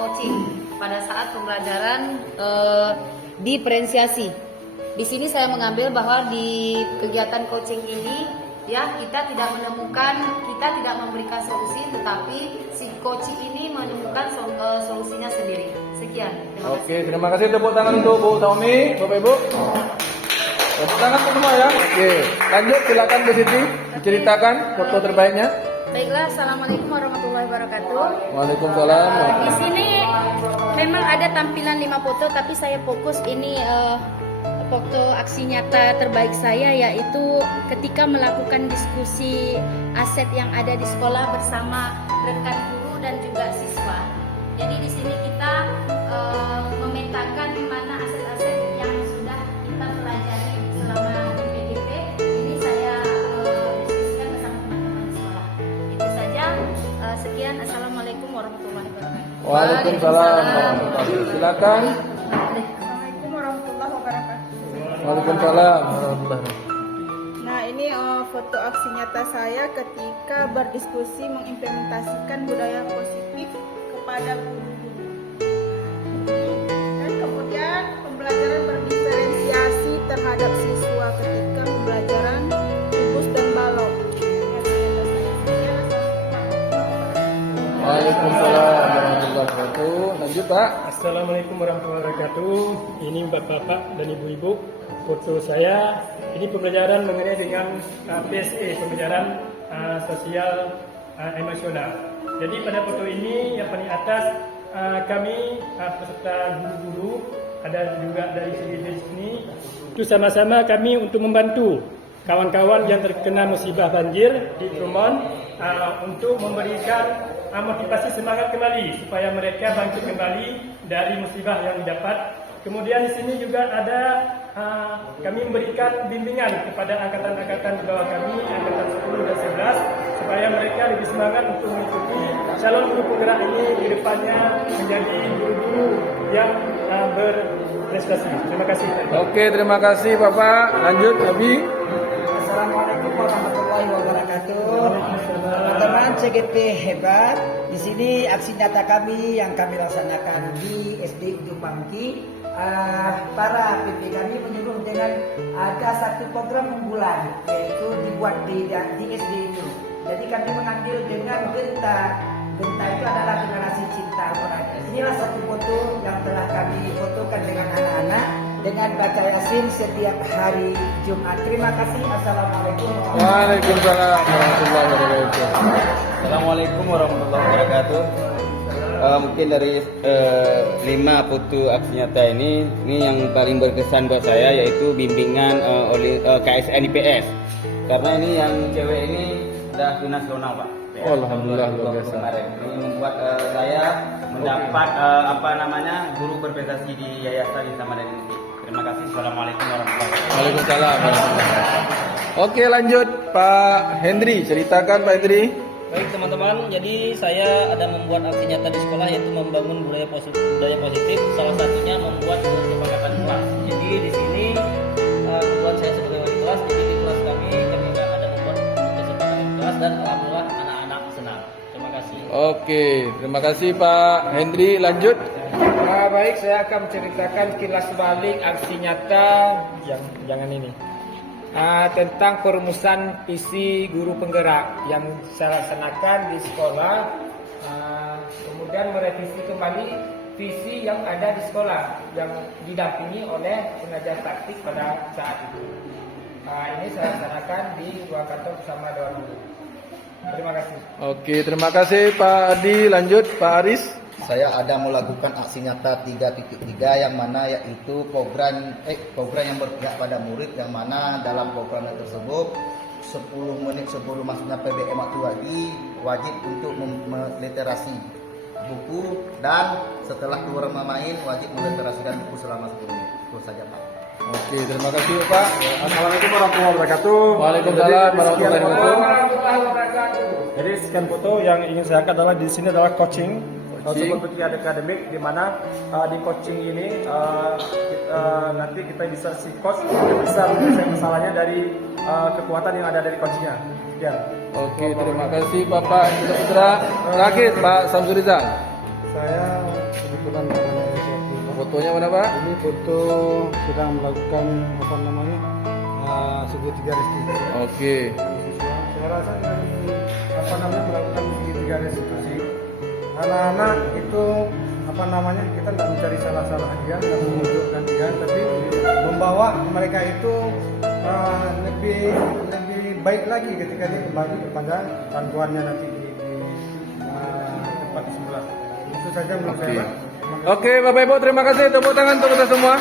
coaching pada saat pembelajaran diferensiasi. Di sini saya mengambil bahwa di kegiatan coaching ini ya kita tidak memberikan solusi, tetapi si coaching ini menemukan solusinya sendiri. Sekian. Oke, terima kasih. Tepuk tangan untuk Bu Taumi, Bapak Ibu. Tepuk tangan untuk semua ya. Oke, lanjut silakan Bu Siti diceritakan foto terbaiknya. Baiklah, assalamualaikum warahmatullahi wabarakatuh. Waalaikumsalam. Di sini memang ada tampilan 5 foto, tapi saya fokus ini foto aksi nyata terbaik saya, yaitu ketika melakukan diskusi aset yang ada di sekolah bersama rekan guru dan juga siswa. Jadi di sini kita memetakan mana aset-aset yang sudah kita pelajari selama di PDP. Ini saya diskusikan bersama teman-teman di sekolah. Itu saja. Sekian. Assalamualaikum warahmatullahi wabarakatuh. Waalaikumsalam warahmatullahi wabarakatuh. Silakan. Assalamualaikum warahmatullahi wabarakatuh. Waalaikumsalam warahmatullahi wabarakatuh. Nah, ini foto aksi nyata saya ketika berdiskusi mengimplementasikan budaya positif kepada guru-guru. Dan kemudian pembelajaran berdiferensiasi terhadap siswa ketika pembelajaran kubus dan balok. Waalaikumsalam warahmatullahi wabarakatuh. Lanjut Pak. Assalamualaikum warahmatullahi wabarakatuh. Ini bapak-bapak dan ibu-ibu. Foto saya ini pembelajaran mengenai dengan PSE, pembelajaran sosial emosional. Jadi pada foto ini yang paling atas kami peserta guru-guru, ada juga dari sini. Itu sama-sama kami untuk membantu kawan-kawan yang terkena musibah banjir di Trumon untuk memberikan motivasi semangat kembali supaya mereka bangkit kembali dari musibah yang didapat. Kemudian di sini juga ada kami memberikan bimbingan kepada angkatan-angkatan di bawah kami, angkatan 10 dan 11, supaya mereka lebih semangat untuk mengikuti calon guru penggerak ini di depannya menjadi guru-guru yang berprestasi. Terima kasih. Oke, terima kasih Bapak. Lanjut Abi. Assalamualaikum warahmatullahi wabarakatuh. Teman-teman CGT hebat. Di sini aksi nyata kami yang kami laksanakan di SD Ujung Pangki. Para PP kami menyuruh dengan ada satu program unggulan, yaitu dibuat di SD itu. Jadi kami mengambil dengan genta. Genta itu adalah generasi cinta orang. Inilah satu foto yang telah kami fotokan dengan anak-anak dengan baca Yasin setiap hari Jumat. Terima kasih. Assalamualaikum Waalaikumsalam warahmatullahi wabarakatuh. Assalamualaikum warahmatullahi wabarakatuh. Mungkin dari 5 foto aksi nyata ini yang paling berkesan buat saya yaitu bimbingan oleh KSN IPS, karena ini yang cewek ini sudah ke nasional Pak. Alhamdulillah luar biasa. Kemarin ini membuat saya mendapat guru berprestasi di Yayasan Islam Madani Negeri. Terima kasih. Assalamualaikum warahmatullahi wabarakatuh. Waalaikumsalam warahmatullahi wabarakatuh. Oke, lanjut Pak Hendri, ceritakan Pak Hendri. Baik teman-teman, jadi saya ada membuat aksi nyata di sekolah, yaitu membangun budaya positif. Salah satunya membuat kesepakatan kelas. Jadi di sini kebetulan saya sebagai wali kelas, jadi di kelas kami juga ada membuat kesepakatan kelas dan alhamdulillah anak-anak senang. Terima kasih. Oke, terima kasih Pak Hendri. Lanjut. Baik, saya akan menceritakan kilas balik aksi nyata yang jangan ini. Tentang perumusan visi guru penggerak yang saya laksanakan di sekolah, kemudian merevisi kembali visi yang ada di sekolah yang didampingi oleh pengajar taktik pada saat itu. Ini saya laksanakan di ruang kantor bersama Dewan Guru. Terima kasih. Oke, terima kasih Pak Adi. Lanjut Pak Aris. Saya ada melakukan aksi nyata 3.3 yang mana yaitu program yang berpihak pada murid, yang mana dalam program tersebut 10 menit sebelum masuknya PBM waktu lagi wajib untuk meliterasi buku, dan setelah keluar main wajib meliterasikan buku selama 10 menit. Itu saja Pak. Oke, terima kasih Pak. Assalamualaikum warahmatullahi wabarakatuh. Waalaikumsalam warahmatullahi wabarakatuh. Jadi sekian foto yang ingin saya angkat adalah di sini adalah coaching. Seperti akademik, di mana di coaching ini nanti kita bisa si coach bisa menyelesaikan masalahnya dari kekuatan yang ada dari coachnya. Sekian. Oke, terima kasih Bapak Putra. Terakhir Pak Samsurizal. Saya Fotonya mana Pak? Ini foto sedang melakukan apa namanya segitiga restitusi. Oke. Saya rasa ini apa namanya melakukan segitiga restitusi. Anak-anak itu apa namanya kita tidak mencari salah-salah dia, tidak memojokkan dia, tapi membawa mereka itu lebih baik lagi ketika dia kembali kepada bantuannya nanti di tempat di sebelah. Itu saja menurut saya. Oke Bapak Ibu, terima kasih. Tepuk tangan untuk kita semua.